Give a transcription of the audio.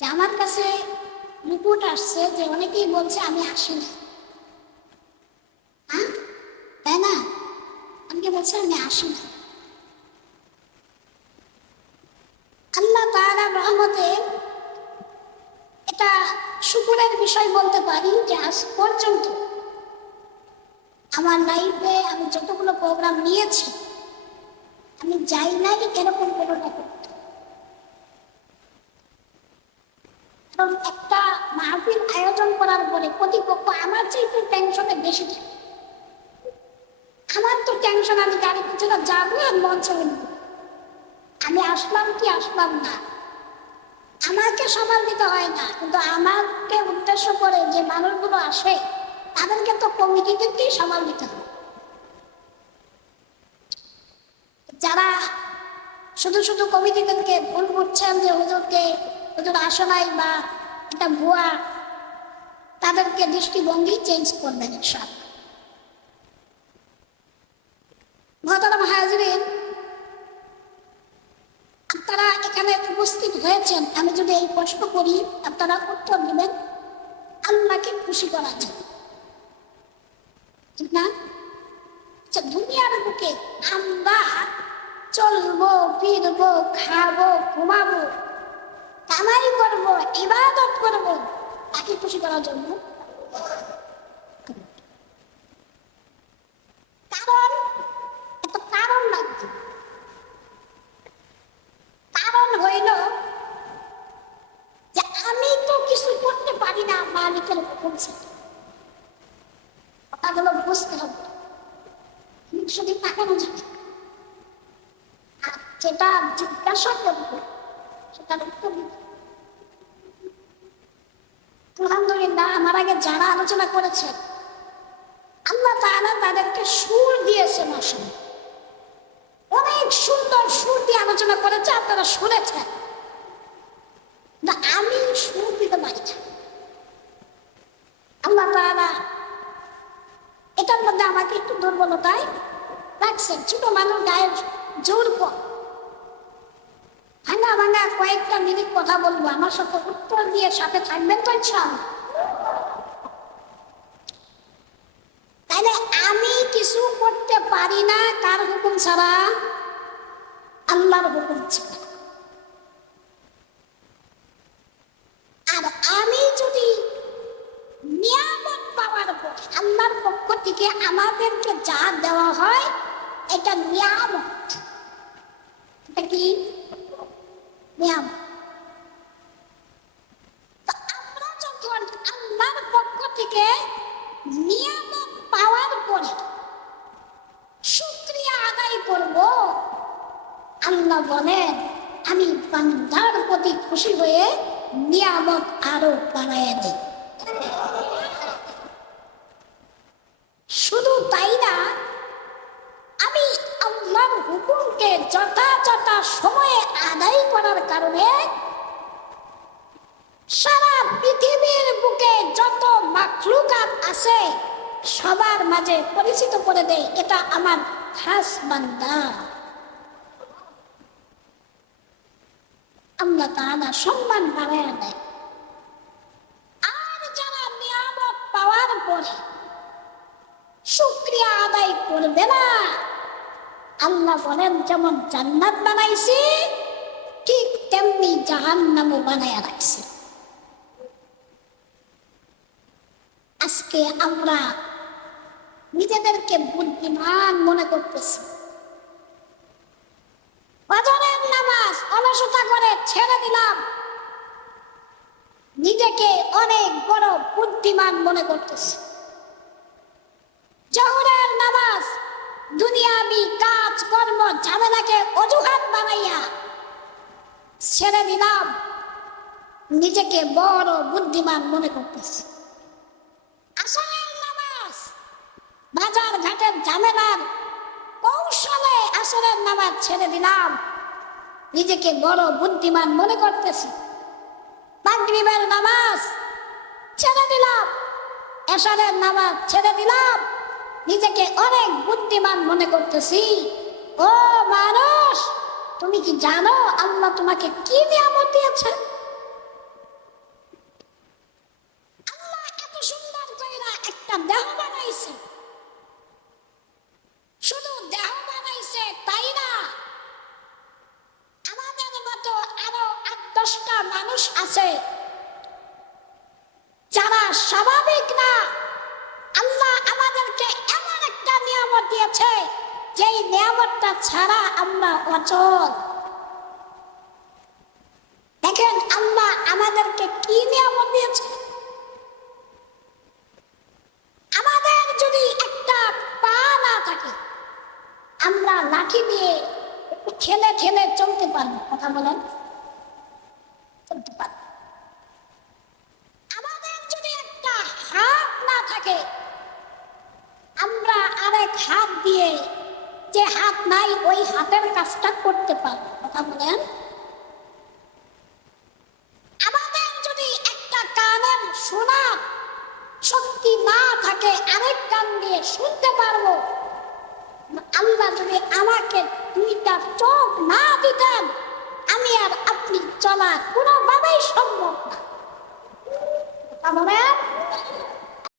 যে আমার কাছে রিপোর্ট আসছে যে অনেকেই বলছে আমি আসি না। হ্যাঁ, তাই না? অনেকে বলছে আমি আসি না। আল্লাহ তাআলার রহমতে এটা শুকরের বিষয় বলতে পারি যে আজ পর্যন্ত আমার লাইফে আমি যতগুলো প্রোগ্রাম নিয়েছি আমি যাই নাই এরকম কোনোটা করতে। কারণ একটা মাহফিল আয়োজন করার পরে প্রতিপক্ষ আমার চাইতে টেনশনে বেশি থাকে। আমার তো টেনশন, আমি গাড়ি পিছনে যাবো আর মঞ্চে উঠবো, আমি আসলাম কি আসলাম না, আমাকে সামাল দিতে হয় না। কিন্তু আমাকে উদ্দেশ্য করে যে মানুষগুলো আসে তাদেরকে তো কমিটিদেরকেই সামাল দিতে হবে। যারা শুধু শুধু কমিটিদেরকে ভুল বুঝছেন যে হুজুর আসে নাই বা এটা ভুয়া, তাদেরকে দৃষ্টিভঙ্গি চেঞ্জ করবেন সব। মোহতারাম হাজরিন, আপনারা এখানে উপস্থিত হয়েছেন, আমি যদি এই প্রশ্ন করি আপনারা উত্তর দেবেন আল্লাহকে খুশি করার জন্য, ঠিক না? আচ্ছা, দুনিয়ার বুকে আমরা চলবো, ফিরবো, খাবো, ঘুমাবো, কামাই করবো, ইবাদত করবো, তাকে খুশি করার জন্য। কারণ একটা কারণ লাগবে। কারণ হইল যে আমি তো কিছু করতে পারি না মালিকের হুকুম ছাড়া। কথাগুলো বুঝতে হবে, শুধু তাকানো যাবে। আর যেটা জিজ্ঞাসা করবো সেটার উত্তর দিতে। আলহামদুলিল্লাহ, আমার আগে যারা আলোচনা করেছে আল্লাহ তাআলা তাদেরকে সুর দিয়েছে, মাশাআল্লাহ অনেক সুন্দর সুর দিয়ে আলোচনা করেছে, আপনারা শুনেছেন। না, আমি সুর দিতে পারি না। আল্লাহ তাআলা এটার মধ্যে আমাকে একটু দুর্বলতায় রাখছেন। ছোট মানুষ গায়ের জোর কম, ভাঙা ভাঙা কয়েকটা মিনিট কথা বলবো, আমার সাথে উত্তর দিয়ে সাথে থাকবেন তো ইনশাআল্লাহ। তাইলে আমি কিছু করতে পারি না কার হুকুম ছাড়া? আল্লাহর হুকুম ছাড়া। আর আমি যদি নিয়ামত পাওয়ার পর আল্লাহর পক্ষ থেকে আমাদেরকে যা দেওয়া হয় এটা নিয়ামত। এটা কি নিয়ামত? তো আমরা যখন আল্লাহর পক্ষ থেকে নিয়ামত পাওয়ার পরে শুকরিয়া আদায় করব, আল্লাহ বলেন আমি বান্দার প্রতি খুশি হয়ে নিয়ামত আরো বাড়াইয়া দিই। শুধু তাই না, আমি আল্লাহর হুকুমকে যথাযথ সময়ে আদায় করার কারণে সারা পৃথিবীর বুকে যত মাখলুকাত আছে সবার মাঝে পরিচিত করে দেয় এটা আমার খাস বান্দা। আল্লাহ তাআলা সম্মান বাড়াইয়া দেয়। আর যারা নিয়ামত পাওয়ার পরে শুকরিয়া আদায় করবে না, আল্লাহ বলেন যেমন জান্নাত বানাইছি ঠিক তেমনি জাহান্নামও বানাইয়া রাখছি। আজকে আমরা নিজেদেরকে বুদ্ধিমান মনে করতেছি, ফজরের নামাজ অলসতা করে ছেড়ে দিলাম, নিজেকে অনেক বড় বুদ্ধিমান মনে করতেছি। জোহরের নামাজ দুনিয়াবি কাজ কর্ম ঝামেলাকে অজুহাত বানাইয়া ছেড়ে দিলাম, নিজেকে বড় বুদ্ধিমান মনে করতেছি। আসরের নামাজ বাজার ঘাটের ঝামেলার কৌশলে আসরের নামাজ ছেড়ে দিলাম, নিজেকে বড় বুদ্ধিমান মনে করতেছি। মাগরিবের নামাজ ছেড়ে দিলাম, এশারের নামাজ ছেড়ে দিলাম, নিজেকে অনেক বুদ্ধিমান মনে করতেছি। ও মানুষ, তুমি কি জানো আল্লাহ তোমাকে কি নিয়ামত দিয়েছে? মানুষ আছে যারা স্বাভাবিক না। আল্লাহ আমাদেরকে এমন একটা নিয়ামত দিয়েছে যেই নিয়ামতটা ছাড়া আমরা অচল। দেখেন আল্লাহ আমাদেরকে কি নিয়ামত দিয়েছে। আমাদের যদি একটা পা না থাকে, আমরা লাঠি দিয়ে ঠেলে ঠেলে চলতে পারবো। কথা বলেন, চলতে পারবো। আমাদের যদি একটা হাত না থাকে, আমরা আরেক হাত দিয়ে, যে হাত নাই ওই হাতের কাজটা করতে পারবো। কথা বলেন। আমাদের যদি একটা কানের শোনার শক্তি না থাকে, আরেক কান দিয়ে শুনতে পারবো। আল্লাহ যদি আমাকে দুইটা চোখ না দিতেন, আমি আর আপনি চলা কোনোভাবেই সম্ভব না। কথা বলেন।